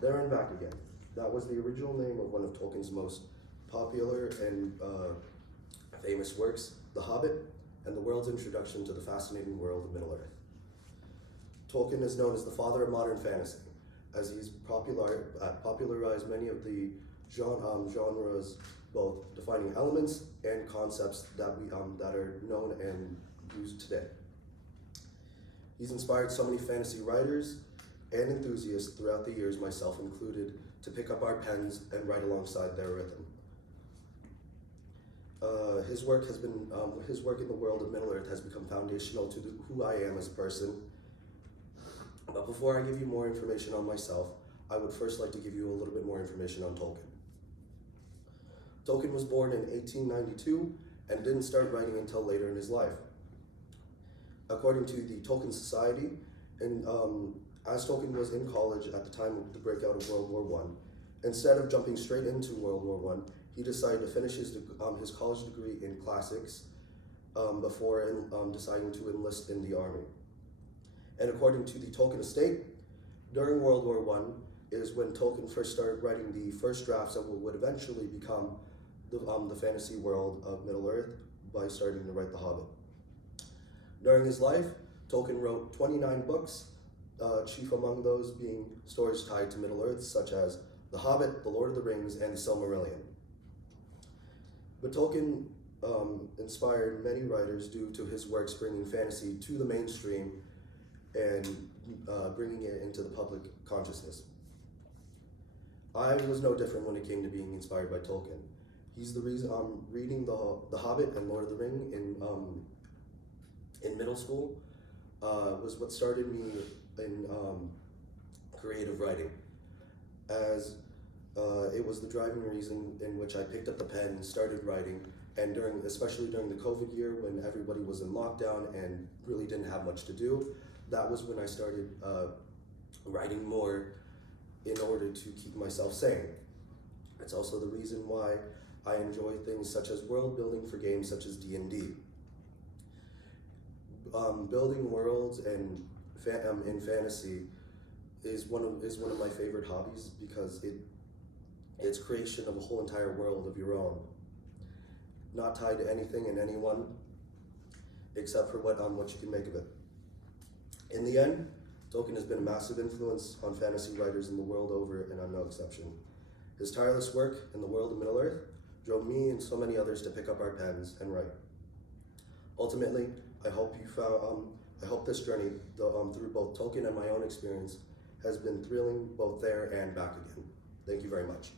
There and Back Again. That was the original name of one of Tolkien's most popular and famous works, The Hobbit, and the world's introduction to the fascinating world of Middle-earth. Tolkien is known as the father of modern fantasy, as he's popularized many of the genres, both defining elements and concepts that are known and used today. He's inspired so many fantasy writers and enthusiasts throughout the years, myself included, to pick up our pens and write alongside their rhythm. His work in the world of Middle-earth has become foundational to who I am as a person. But before I give you more information on myself, I would first like to give you a little bit more information on Tolkien. Tolkien was born in 1892 and didn't start writing until later in his life. According to the Tolkien Society, as Tolkien was in college at the time of the breakout of World War I, instead of jumping straight into World War I, he decided to finish his college degree in classics before deciding to enlist in the army. And according to the Tolkien estate, during World War I is when Tolkien first started writing the first drafts of what would eventually become the fantasy world of Middle-earth by starting to write The Hobbit. During his life, Tolkien wrote 29 books, chief among those being stories tied to Middle-earth, such as The Hobbit, The Lord of the Rings, and The Silmarillion. But Tolkien inspired many writers due to his works bringing fantasy to the mainstream and bringing it into the public consciousness. I was no different when it came to being inspired by Tolkien. He's the reason reading the Hobbit and Lord of the Ring in middle school was what started me in creative writing, as it was the driving reason in which I picked up the pen and started writing. And especially during the COVID year, when everybody was in lockdown and really didn't have much to do, that was when I started writing more in order to keep myself sane. It's also the reason why I enjoy things such as world building for games such as D&D. Building worlds and in fantasy is one of my favorite hobbies, because it's creation of a whole entire world of your own, not tied to anything and anyone except for what you can make of it. In the end, Tolkien has been a massive influence on fantasy writers in the world over, and I'm no exception. His tireless work in the world of Middle-earth drove me and so many others to pick up our pens and write. Ultimately, I hope this journey through both Tolkien and my own experience has been thrilling, both there and back again. Thank you very much.